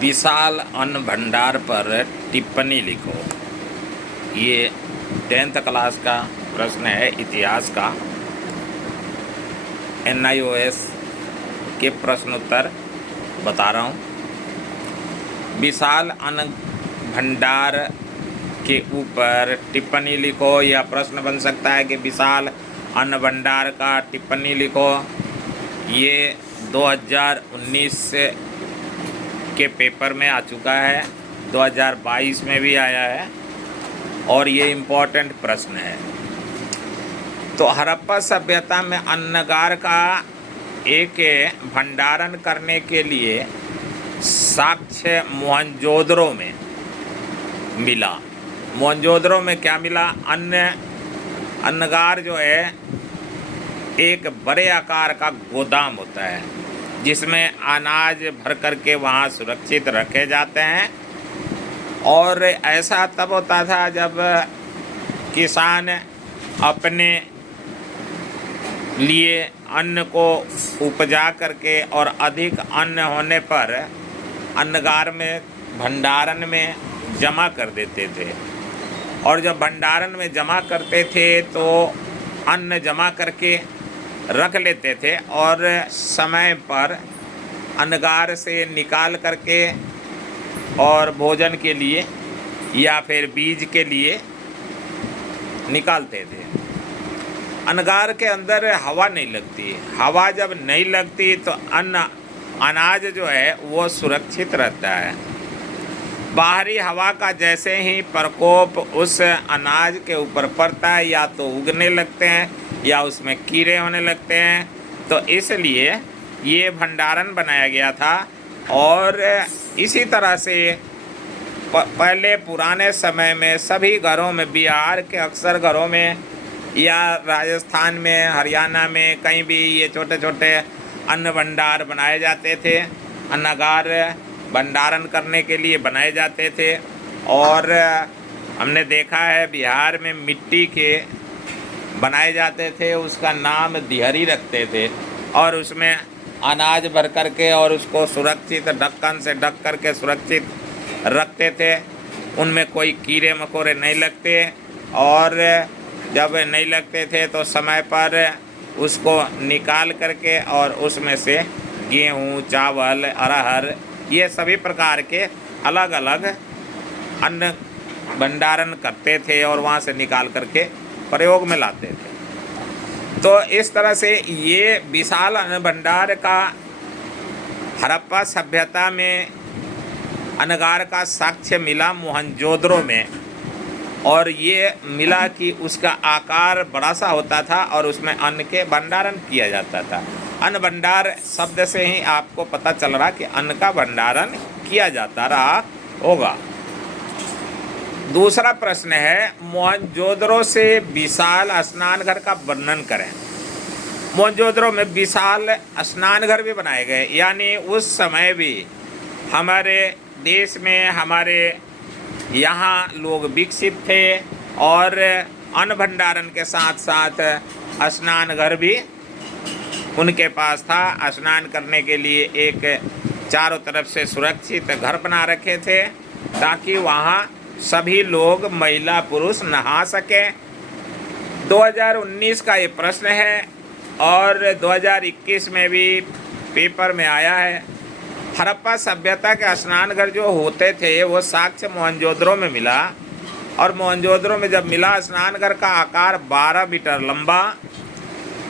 विशाल अन्न भंडार पर टिप्पणी लिखो। ये 10th क्लास का प्रश्न है, इतिहास का। NIOS के प्रश्नोत्तर बता रहा हूँ। विशाल अन्न भंडार के ऊपर टिप्पणी लिखो। या प्रश्न बन सकता है कि विशाल अन्न भंडार का टिप्पणी लिखो। ये 2019 के पेपर में आ चुका है, 2022 में भी आया है और ये इम्पोर्टेंट प्रश्न है। तो हड़प्पा सभ्यता में अन्नगार का एक भंडारण करने के लिए साक्ष्य मोहनजोदड़ो में मिला। मोहनजोदड़ो में क्या मिला? अन्नगार जो है एक बड़े आकार का गोदाम होता है जिसमें अनाज भर करके वहाँ सुरक्षित रखे जाते हैं। और ऐसा तब होता था जब किसान अपने लिए अन्न को उपजा करके और अधिक अन्न होने पर अन्नगार में भंडारण में जमा कर देते थे। और जब भंडारण में जमा करते थे तो अन्न जमा करके रख लेते थे और समय पर अन्नगार से निकाल करके और भोजन के लिए या फिर बीज के लिए निकालते थे। अन्नगार के अंदर हवा नहीं लगती। हवा जब नहीं लगती तो अनाज जो है वो सुरक्षित रहता है। बाहरी हवा का जैसे ही प्रकोप उस अनाज के ऊपर पड़ता है या तो उगने लगते हैं या उसमें कीड़े होने लगते हैं। तो इसलिए ये भंडारण बनाया गया था। और इसी तरह से पहले पुराने समय में सभी घरों में, बिहार के अक्सर घरों में या राजस्थान में, हरियाणा में, कहीं भी ये छोटे छोटे अन्न भंडार बनाए जाते थे। अन्नगार भंडारण करने के लिए बनाए जाते थे। और हमने देखा है बिहार में मिट्टी के बनाए जाते थे, उसका नाम दिहरी रखते थे और उसमें अनाज भर करके और उसको सुरक्षित ढक्कन से ढक करके सुरक्षित रखते थे। उनमें कोई कीड़े मकोड़े नहीं लगते और जब नहीं लगते थे तो समय पर उसको निकाल करके और उसमें से गेहूँ, चावल, अरहर, ये सभी प्रकार के अलग अलग अन्न भंडारण करते थे और वहाँ से निकाल करके प्रयोग में लाते थे। तो इस तरह से ये विशाल अन्न भंडार का हड़प्पा सभ्यता में अन्नगार का साक्ष्य मिला मोहनजोदड़ो में। और ये मिला कि उसका आकार बड़ा सा होता था और उसमें अन्न के भंडारण किया जाता था। अन्न भंडार शब्द से ही आपको पता चल रहा कि अन्न का भंडारण किया जाता रहा होगा। दूसरा प्रश्न है, मोहनजोदड़ो से विशाल स्नानघर का वर्णन करें। मोहनजोदड़ो में विशाल स्नानघर भी बनाए गए, यानी उस समय भी हमारे देश में, हमारे यहाँ लोग विकसित थे और अन्न भंडारण के साथ साथ स्नानघर भी उनके पास था। स्नान करने के लिए एक चारों तरफ से सुरक्षित घर बना रखे थे ताकि वहाँ सभी लोग, महिला पुरुष, नहा सकें। 2019 का ये प्रश्न है और 2021 में भी पेपर में आया है। हड़प्पा सभ्यता के स्नानघर जो होते थे वो साक्ष्य मोहनजोदड़ो में मिला। और मोहनजोदड़ो में जब मिला, स्नानघर का आकार 12 मीटर लंबा,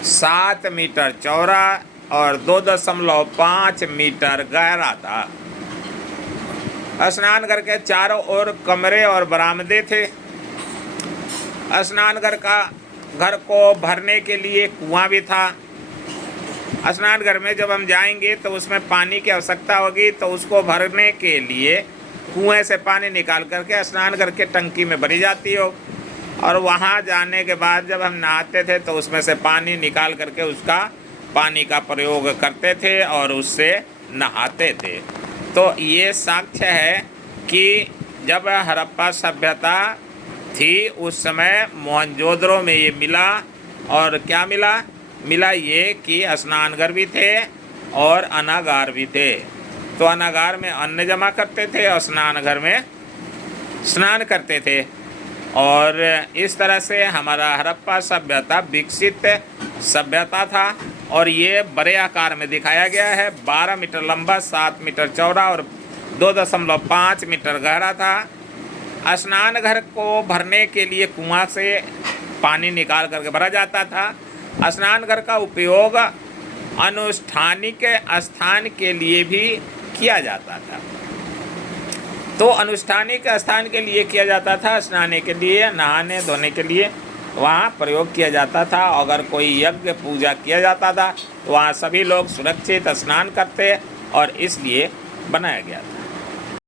7 मीटर चौड़ा और 2.5 मीटर गहरा था। स्नानघर के चारों ओर कमरे और बरामदे थे। स्नानघर घर को भरने के लिए कुआं भी था। स्नानघर में जब हम जाएंगे तो उसमें पानी की आवश्यकता होगी, तो उसको भरने के लिए कुएं से पानी निकाल करके स्नानघर के टंकी में भरी जाती हो। और वहाँ जाने के बाद जब हम नहाते थे तो उसमें से पानी निकाल करके उसका पानी का प्रयोग करते थे और उससे नहाते थे। तो ये साक्ष्य है कि जब हड़प्पा सभ्यता थी उस समय मोहनजोदड़ो में ये मिला। और क्या मिला ये कि स्नानघर भी थे और अन्नागार भी थे। तो अनागार में अन्न जमा करते थे और स्नान घर में स्नान करते थे। और इस तरह से हमारा हड़प्पा सभ्यता विकसित सभ्यता था। और ये बड़े आकार में दिखाया गया है। 12 मीटर लंबा, 7 मीटर चौड़ा और 2.5 मीटर गहरा था। स्नान घर को भरने के लिए कुआं से पानी निकाल करके भरा जाता था। स्नान घर का उपयोग अनुष्ठानिक स्थान के लिए भी किया जाता था। तो अनुष्ठानिक स्थान के लिए किया जाता था, स्नान के लिए, नहाने धोने के लिए वहाँ प्रयोग किया जाता था। अगर कोई यज्ञ पूजा किया जाता था तो वहाँ सभी लोग सुरक्षित स्नान करते और इसलिए बनाया गया था।